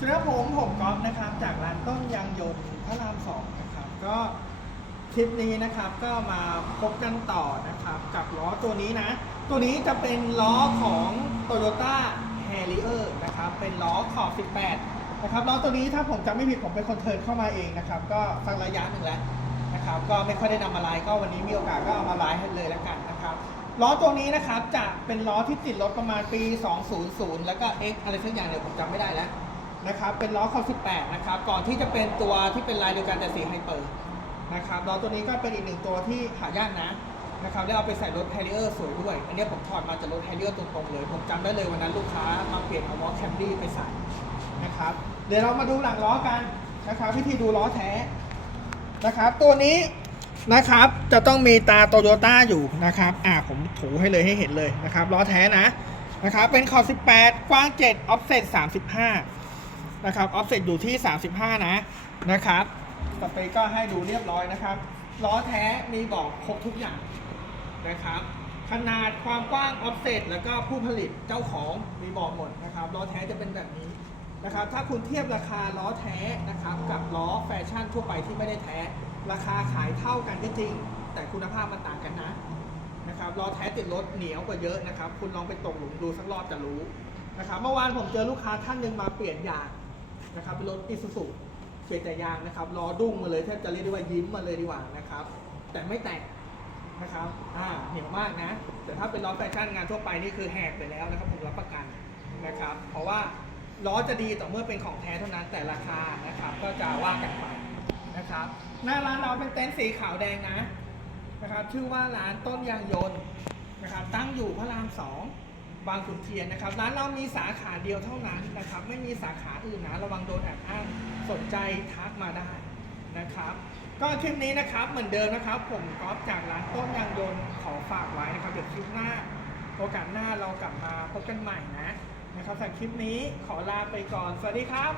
สวัสดีครับผมผมก๊อฟนะครับ จากร้านต้นยางยนต์พระรามสองนะครับ ก็คลิปนี้นะครับก็มาพบกันต่อนะครับ กับล้อตัวนี้นะ ตัวนี้จะเป็นล้อของ Toyota Harrier นะครับ เป็นล้อขอบ 18 นะครับล้อตัวนี้ถ้าผมจำไม่ผิดผมเป็นคนเทิร์นเข้ามาเองนะครับ ก็สักระยะหนึ่งแล้วนะครับ ก็ไม่ค่อยได้นำมาไลฟ์ก็วันนี้มีโอกาสก็เอามาไลฟ์ให้เลยแล้วกันนะครับล้อตัวนี้นะครับจะเป็นล้อที่ติดรถประมาณปี 200 แล้วก็ X อะไรสักอย่างเดี๋ยวผมจำไม่ได้แล้ว นะครับเป็นล้อคอ18นะครับก่อนที่จะเป็นตัวที่เป็นลายเดียวกันแต่สีไฮเปอร์นะครับล้อตัวนี้ก็เป็นอีกหนึ่งตัวที่หายากนะนะครับได้เอาไปใส่รถแฮริเออร์สวยด้วย อันนี้ผมถอดมาจากรถแฮริเออร์ตรงๆเลย ผมจำได้เลยวันนั้นลูกค้ามาเปลี่ยนเอาล้อแคมรี่ไปใส่นะครับเดี๋ยวเรามาดูหลังล้อกันนะครับวิธีดูล้อแท้นะครับตัวนี้นะครับจะต้องมีตาโตโยต้าอยู่นะครับอ่าผมถูให้เลยให้เห็นเลยนะครับล้อแท้นะนะครับเป็นขอบ18 กว้าง7 offset 35 นะครับออฟเซ็ตอยู่ที่ 35 นะนะครับสเปคก็ให้ดูเรียบร้อยนะครับล้อแท้มีบอกครบทุกอย่างนะครับขนาดความกว้างออฟเซ็ตแล้วก็ผู้ผลิตเจ้าของมีบอกหมดนะครับล้อแท้จะเป็นแบบนี้นะครับถ้าคุณเทียบราคาล้อแท้นะครับกับล้อแฟชั่นทั่วไปที่ไม่ได้แท้ ราคาขายเท่ากันก็จริง แต่คุณภาพมันต่างกันนะนะครับล้อแท้ติดรถเหนียวกว่าเยอะนะครับ คุณลองไปตกหลุมดูสักรอบจะรู้นะครับเมื่อวานผมเจอลูกค้าท่านหนึ่งมาเปลี่ยนยาง นะครับเป็นรถอิซูซุเปลี่ยนแต่ยางนะครับล้อดุ้งมาเลยแทบจะเรียกได้ว่ายิ้มมาเลยดีกว่านะครับ แต่ไม่แตกนะครับอ่าเหนียวมากนะ แต่ถ้าเป็นล้อแฟชั่นงานทั่วไปนี่คือแหกไปแล้วนะครับผมรับประกันนะครับ เพราะว่าล้อจะดีต่อเมื่อเป็นของแท้เท่านั้นแต่ราคานะครับ ก็จะว่ากันไปนะครับ หน้าร้านเราเป็นเต็นท์สีขาวแดงนะนะครับ ชื่อว่าร้านต้นยางยนต์นะครับ ตั้งอยู่พระรามสอง บางขุนเทียนนะครับ ร้านเรามีสาขาเดียวเท่านั้นนะครับ ไม่มีสาขาอื่นนะระวังโดนแอบอ้างสนใจทักมาได้นะครับ ก็คลิปนี้นะครับเหมือนเดิมนะครับ ผมก๊อฟจากร้านต้นยางยนต์ขอฝากไว้นะครับเดี๋ยวคลิปหน้า โอกาสหน้าเรากลับมาพบกันใหม่นะนะครับสำหรับคลิปนี้ขอลาไปก่อน สวัสดีครับ